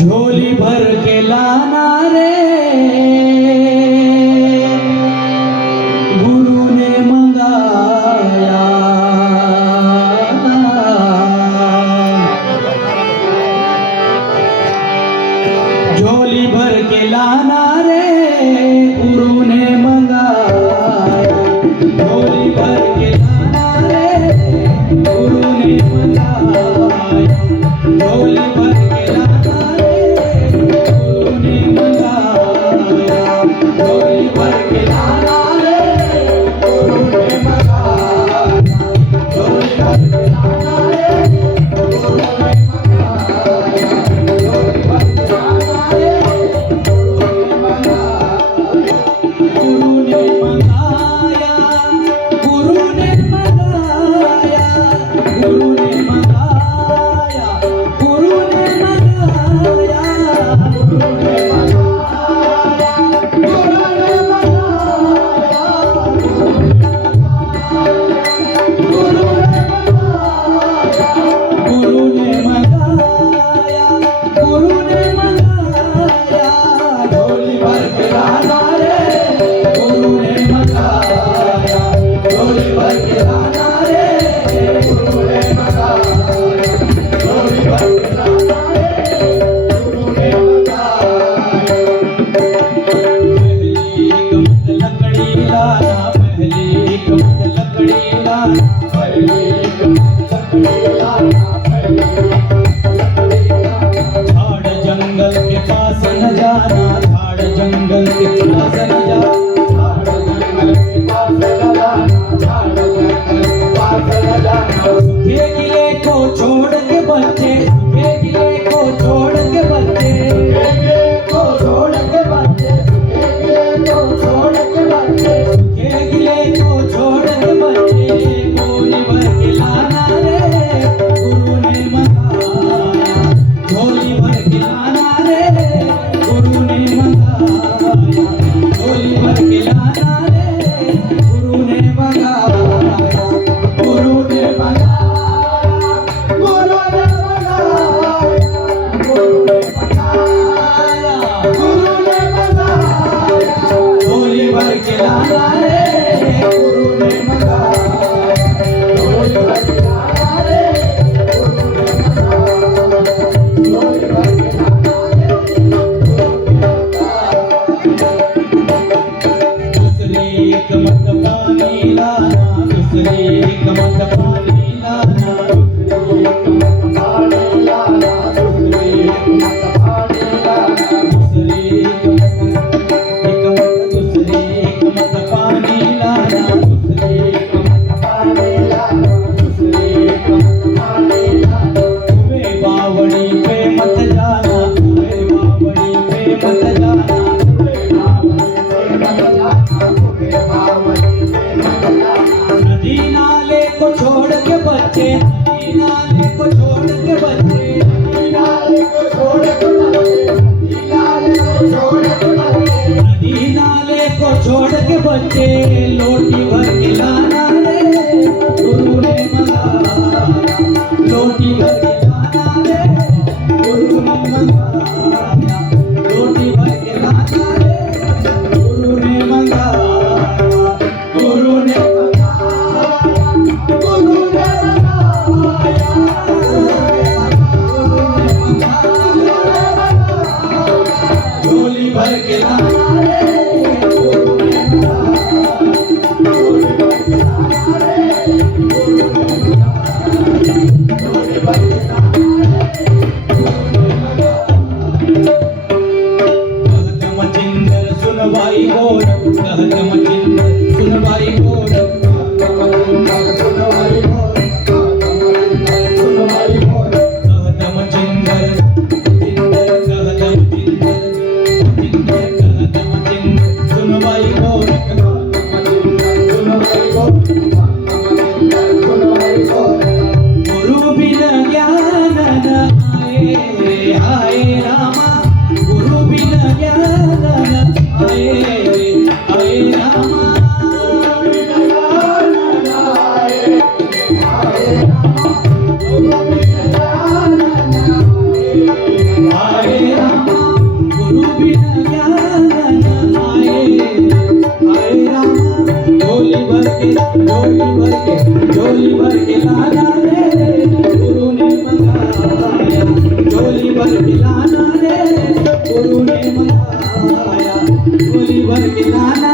झोली भर के लाना रे गुरु ने मंगाया, झोली भर के लाना रे गुरु ने मंगाया, झोली भर के लाना रे गुरु ने मंगाया, झोली भर के लाना झोली भर के लाना रे गुरु ने मंगाया, झोली भर के लाना रे गुरु ने मंगाया, झोली भर के लाना रे गुरु ने मंगाया, गुरु ने मंगाया, गुरु ने मंगाया, गुरु ने मंगाया, गुरु ने झाड़ जंगल के पास न जाना, झाड़ जंगल के पास न जाना, झाड़ जंगल के पास न जाना, झाड़ जंगल के पास न जाना। सूखे गिले को छोड़ के बच्चे, सूखे गिले को छोड़ के बच्चे, सूखे गिले को छोड़ के बच्चे, सूखे गिले को छोड़ के बच्चे, सूखे गिले को छोड़ के बच्चे, झोली भर के लाना रे गुरु ने मंगाया, झोली भर के लाना रे गुरु ने मंगाया, झोली भर के लाना रे गुरु ने मंगाया, गुरु ने मंगाया, गुरु ने मंगाया, गुरु ने मंगाया, गुरु ने मंगाया, झोली भर के लाना रे गुरु ने मंगाया, झोली भर के लाना रे गुरु ने मंगाया, झोली भर के लाना रे गुरु ने मंगाया। दूसरी एक मत पानी लाना, दूसरी एक मत पानी लाना, दूसरी एक मत पानी लाना, दूसरी एक मत पानी लाना, दूसरी एक मत दूसरी एक मत पानी लाना, दूसरी एक मत पानी लाना, दूसरी एक मत पानी लाना। तुम्हें बावड़ी पे मत जाना, तुम्हें बावड़ी पे मत जाना, तुम्हें बावड़ी पे मत जाना, तुम्हें बावड़ी पे मत जाना। नदी नाले को छोड़ के बच्चे, नदी नाले को छोड़ के बच्चे, नदी नाले को छोड़ के बच्चे, नदी नाले को छोड़ के बच्चे, नदी नाले को छोड़ के बच्चे, लोटी भर के लाना रे गुरु ने मंगाया, लोटी भर के लाना रे गुरु ने मंगाया, लोटी भर के लाना रे गुरु ने मंगाया, गुरु ने मंगाया, गुरु ने मंगाया, झोली भर के लाना रे गुरु ने मंगाया। गोली भर के नाना